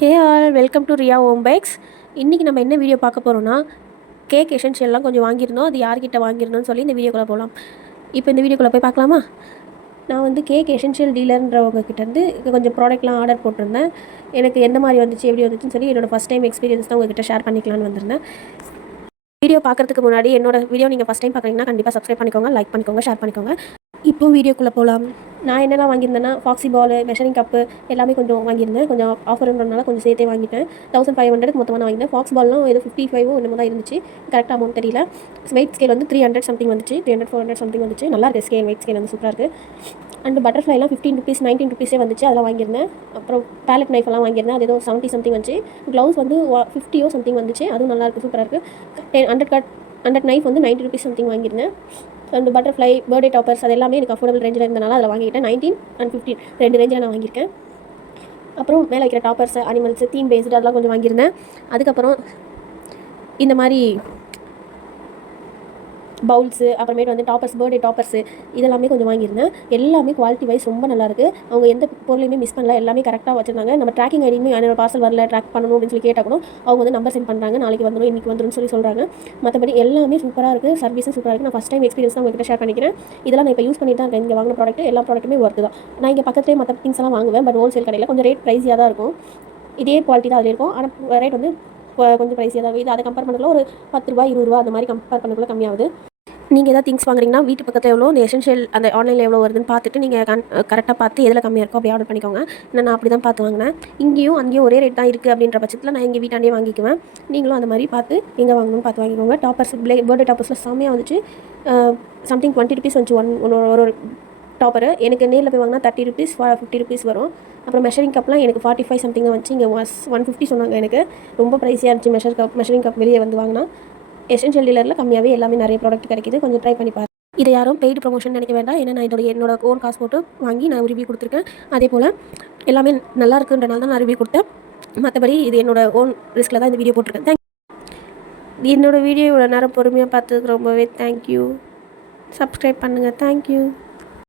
Hey all, welcome to Riya home bikes. இன்றைக்கி நம்ம என்ன வீடியோ பார்க்க போகிறோன்னா, கேக் எசென்ஷியல்லாம் கொஞ்சம் வாங்கியிருந்தோம். அது யார்கிட்ட வாங்கியிருந்தோம்னு சொல்லி இந்த வீடியோக்குள்ளே போகலாம். இப்போ இந்த வீடியோக்குள்ளே போய் பார்க்கலாமா? நான் வந்து கேக் எசென்ஷியல் டீலர்ன்றவங்க கிட்டேருந்து கொஞ்சம் ப்ராடக்ட்லாம் ஆர்டர் போட்டிருந்தேன். எனக்கு எந்த மாதிரி வந்துச்சு, எப்படி வந்துச்சுன்னு சொல்லி என்னோடய ஃபஸ்ட் டைம் எக்ஸ்பீரியன்ஸ் தான் உங்கள்கிட்ட ஷேர் பண்ணிக்கலான்னு வந்திருந்தேன். வீடியோ பார்க்குறதுக்கு முன்னாடி என்னோட வீடியோ நீங்கள் ஃபஸ்ட் டைம் பார்க்குறீங்கன்னா கண்டிப்பாக சப்ஸ்கிரைப் பண்ணிக்கோங்க, லைக் பண்ணிக்கோங்க, ஷேர் பண்ணிக்கோங்க. இப்போ வீடியோக்குள்ளே போகலாம். நான் என்னெல்லாம் வாங்கியிருந்தேன்னா, ஃபாக்ஸி பால், மெஷரிங் கப்பு எல்லாமே கொஞ்சம் வாங்கியிருந்தேன். கொஞ்சம் ஆஃபர்ன்றதுனால கொஞ்சம் சேர்த்தே வாங்கிட்டேன். 1500 மொத்தமாக நான் வாங்கினேன். ஃபாக்ஸ் பால்லாம் ஏதோ 55 என்னமோ தான் இருந்துச்சு. கரெக்டாக அமௌண்ட் தெரியல. வெயிட் ஸ்கேல் வந்து 300 சம்திங் வந்துச்சு. 300-400 சம்திங் வந்துச்சு. நல்லா இருக்குது ஸ்கேல், வெயிட் ஸ்கேல் வந்து சூப்பராக இருக்குது. அண்ட் பட்டர்ஃப்ளைலாம் 15 ருபீஸ் 19 ருபீஸே வந்துச்சு. அதெல்லாம் வாங்கியிருந்தேன். அப்புறம் பேலட் நைஃப் எல்லாம் வாங்கியிருந்தேன். அது ஏதோ 70 சம்திங் வந்துச்சு. க்ளவுஸ் வந்து 50 சம்திங் வந்துச்சு. அதுவும் நல்லாயிருக்கு, சூப்பராக இருக்குது. 100 நைஃப் வந்து 90 ருபீஸ் சம்திங் வாங்கியிருந்தேன். அண்ட் பட்டர்ஃப்ளை, பர்த்டே டாப்பர்ஸ் அது எல்லாமே எனக்கு அஃபோர்டபுள் ரேஞ்சில் இருந்தனால அதில் வாங்கிட்டேன். 19 and 15 2 ரேஞ்சில் நான் வாங்கியிருக்கேன். அப்புறம் மேலே வைக்கிற டாப்பர்ஸ், அனிமல்ஸ், தீம் பேஸ்டு அதெல்லாம் கொஞ்சம் வாங்கியிருந்தேன். அதுக்கப்புறம் இந்த மாதிரி பவுல்ஸு, அப்புறமேட்டு வந்து டாப்பர்ஸ், பர்த்டே டாப்பர்ஸு இதெல்லாமே கொஞ்சம் வாங்கியிருந்தேன். எல்லாமே குவாலிட்டி வைஸ் ரொம்ப நல்லாயிருக்கு. அவங்க எந்த பொருளையுமே மிஸ் பண்ணல, எல்லாமே கரெக்டாக வச்சுருந்தாங்க. நம்ம ட்ராக்கிங் ஐடியுமே என்னோட பார்சல் வரல, ட்ராக் பண்ணணும் அப்படின்னு சொல்லி கேட்டால் கூட அவங்க வந்து நம்பர் சென்ட் பண்ணுறாங்க. நாளைக்கு வந்துடும், இன்றைக்கி வந்துடும் சொல்லி சொல்கிறாங்க. மற்றபடி எல்லாமே சூப்பராக இருக்குது, சர்வீஸும் சூப்பராக இருக்குது. நான் ஃபஸ்ட் டைம் எக்ஸ்பீரியன்ஸ் தான் உங்கள்கிட்ட ஷேர் பண்ணிக்கிறேன். இதெல்லாம் நான் இப்போ யூஸ் பண்ணிட்டு தான் இருக்கேன். இங்கே வாங்கின ப்ராடக்ட் எல்லா ப்ராடக்ட்டுமே ஒர்த்து தான். நான் இங்கே பக்கத்துலேயே மற்ற திங்ஸ் எல்லாம் வாங்குவேன். பட் ஹோல்சேல் கடையில் கொஞ்சம் ரேட் ப்ரைஸியாக தான் இருக்கும். இதே குவாலிட்டி தான் அதில் இருக்கும். ஆனால் ரேட் வந்து கொஞ்சம் ப்ரைஸியாக தான் இருக்குது. இது அதை கம்பேர் பண்ணக்குள்ள ஒரு 10 ரூபா 20 ரூபா அந்த மாதிரி கம்பேர் பண்ணக்குள்ள கம்மியாகுது. நீங்கள் எதாவது திங்ஸ் வாங்குறீங்கன்னா வீட்டு பக்கத்தில் எவ்வளோ, இந்த எசென்ஷியல் அந்த ஆன்லைனில் எவ்வளோ வருதுன்னு பார்த்துட்டு நீங்கள் கரெக்டாக பார்த்து எதில் கம்மியாக இருக்கோ அப்படி ஆர்டர் பண்ணிக்கோங்க. நான் அப்படி தான் பார்த்து வாங்கினேன். இங்கேயும் அங்கேயும் ஒரே ரேட் தான் இருக்குது அப்படின்ற பட்சத்தில் நான் எங்கள் வீட்டாண்டே வாங்கிக்குவேன். நீங்களும் அந்த மாதிரி பார்த்து எங்கே வாங்கணும்னு பார்த்து வாங்கிக்கோங்க. டாப்பர்ஸ், பர்த்டே டாப்பர்ஸில் செம்மையாக வந்துச்சு. சம்திங் 20 ருபீஸ் வந்துச்சு ஒரு டாப்பரு. எனக்கு நேரில் போய் வாங்கினா 30 ருபீஸ் 50 ருபீஸ் வரும். அப்புறம் மெஷரிங் கப்லாம் எனக்கு 45 சம்திங் தான் வந்துச்சு. இங்கே 150 சொன்னாங்க. எனக்கு ரொம்ப ப்ரைஸியாக இருந்துச்சு மெஷரிங் கப் வெளியே வந்து வாங்கினா. எசென்ஷியல் டீலரில் கம்மியாகவே எல்லாமே நிறைய ப்ராடக்ட் கிடைக்கிது. கொஞ்சம் ட்ரை பண்ணி பாருங்கள். இதை யாரும் பெய்டு ப்ரொமோஷன் நினைக்க வேண்டாம். ஏன்னா நான் என்னோட ஓன் காசு போட்டு வாங்கி நான் ரிவ்யூ கொடுத்துருக்கேன். அதே போல் எல்லாமே நல்லா இருக்குன்றனால தான் நான் ரிவ்யூ கொடுத்தேன். மற்றபடி இது என்னோட ஓன் ரிஸ்கில் தான் இந்த வீடியோ போட்டிருக்கேன். என்னோடய வீடியோ இவ்வளோ நேரம் பொறுமையாக பார்த்ததுக்கு ரொம்பவே தேங்க்யூ. சப்ஸ்கிரைப் பண்ணுங்கள். தேங்க்யூ.